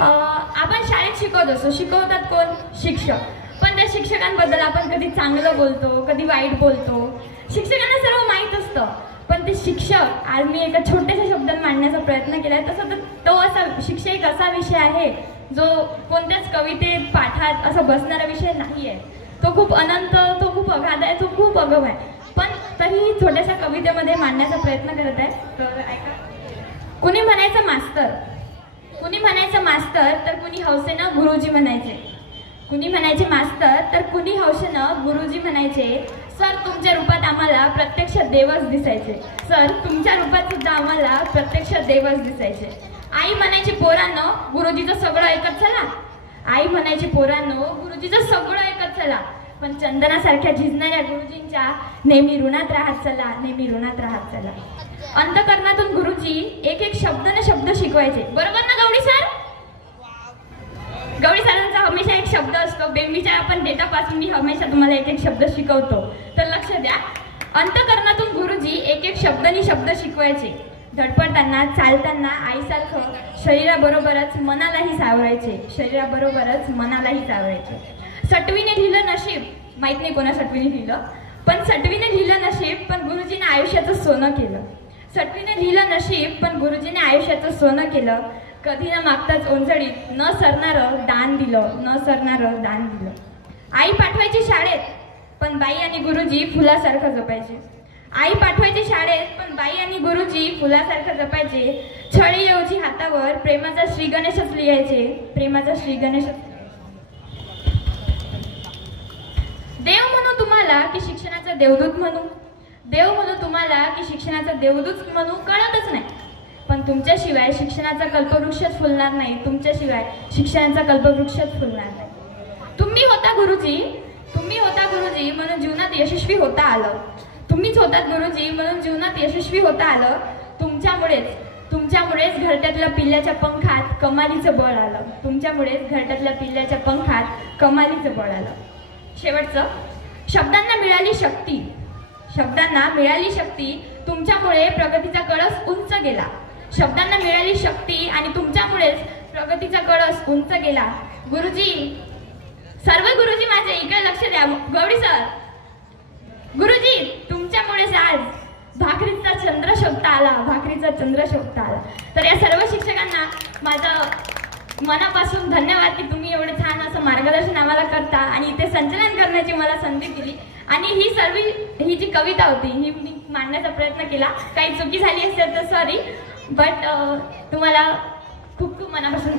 आपण शाळेत शिकवत असतो, शिकवतात कोण? शिक्षक. पण त्या शिक्षकांबद्दल आपण कधी चांगलं बोलतो, कधी वाईट बोलतो. शिक्षकांना सर्व माहीत असतं, पण ते शिक्षक आज मी एका छोट्याशा शब्दात मांडण्याचा प्रयत्न केला आहे. तसं तर तो असा शिक्षक एक असा विषय आहे जो कोणत्याच कवितेत पाठात असा बसणारा विषय नाही आहे. तो खूप अनंत, तो खूप अगाध आहे, तो खूप अगम आहे. पण तरीही छोट्याशा कवितेमध्ये मांडण्याचा प्रयत्न करत आहे. तर ऐका. कुणी म्हणायचं मास्तर, कुणी म्हणायचं मास्तर तर कुणी हौसेनं गुरुजी म्हणायचे. कुणी म्हणायचे मास्तर तर कुणी हौसेनं गुरुजी म्हणायचे. सर तुमच्या रूपात आम्हाला प्रत्यक्ष देवच दिसायचे. सर तुमच्या रूपात सुद्धा आम्हाला प्रत्यक्ष देवच दिसायचे. आई म्हणायची पोरांनो गुरुजीचं सगळं ऐकत चला. आई म्हणायची पोरांनो गुरुजीचं सगळं ऐकत चला. पण चंदनासारख्या झिजणाऱ्या गुरुजींच्या नेहमी ऋणात राहत चला, नेहमी ऋणात राहत चला. अंतकरणातून गुरुजी एक एक शब्द न शब्द शिकवायचे. बरोबर ना गवळी सर? गवळी सरांचा हमेशा एक शब्द असतो. बेंबीच्या आपण डेटापासून मी हमेशा तुम्हाला एक एक शब्द शिकवतो, तर लक्ष द्या. अंतकरणातून गुरुजी एक एक शब्दनी शब्द शिकवायचे. धडपडताना चालताना आईसारखं शरीराबरोबरच मनालाही सावरायचे, शरीराबरोबरच मनालाही सावरायचे. सटवीने लिहिलं नशीब, माहित नाही कोणा सटवीने लिहिलं, पण सटवीने लिहिलं नशीब पण गुरुजीने आयुष्याचं सोनं केलं. सटवीने लिहिलं नशीब पण गुरुजीने आयुष्याचं सोनं केलं. कधी न मागताच ओंजळीत न सरणारं दान दिलं, न सरणारं दान दिलं. आई पाठवायची शाळेत पण बाई आणि गुरुजी फुलासारखं जपायचे. आई पाठवायची शाळेत पण बाई आणि गुरुजी फुलासारखं जपायचे. छळी येऊची हातावर प्रेमाचा श्री गणेशच लिहायचे, प्रेमाचा श्री गणेश. देव म्हणू तुम्हाला की शिक्षणाचा देवदूत म्हणू, देव म्हणू तुम्हाला की शिक्षणाचा देवदूत म्हणू कळतच नाही. पण तुमच्याशिवाय शिक्षणाचा कल्पवृक्षच फुलणार नाही, तुमच्याशिवाय शिक्षणाचा कल्पवृक्षच फुलणार नाही. तुम्ही होता गुरुजी, तुम्ही होता गुरुजी म्हणून जीवनात यशस्वी होता आलं. तुम्हीच होतात गुरुजी म्हणून जीवनात यशस्वी होता आलं. तुमच्यामुळेच घरट्यातल्या पिल्ल्याच्या पंखात कमालीचं बळ आलं. तुमच्यामुळेच घरट्यातल्या पिल्ल्याच्या पंखात कमालीचं बळ आलं. शेवटचं. शब्दांना मिळाली शक्ती, शब्दांना मिळाली शक्ती, तुमच्यामुळे प्रगतीचा कळस उंच गेला. शब्दांना मिळाली शक्ती आणि तुमच्यामुळेच प्रगतीचा कळस उंच गेला. गुरुजी, सर्व गुरुजी माझे इकडे लक्ष द्या. गवळी सर, गुरुजी तुमच्यामुळेच आज भाकरीचा चंद्र शोधता आला, भाकरीचा चंद्र शोधता आला. तर या सर्व शिक्षकांना माझं मनापासून धन्यवाद की तुम्ही एवढं छान असं मार्गदर्शन आम्हाला करता आणि इथे संचलन करण्याची मला संधी दिली. आणि ही जी कविता होती ही मी मांडण्याचा प्रयत्न केला. काही चुकी झाली असेल तर सॉरी, बट तुम्हाला खूप खूप मनापासून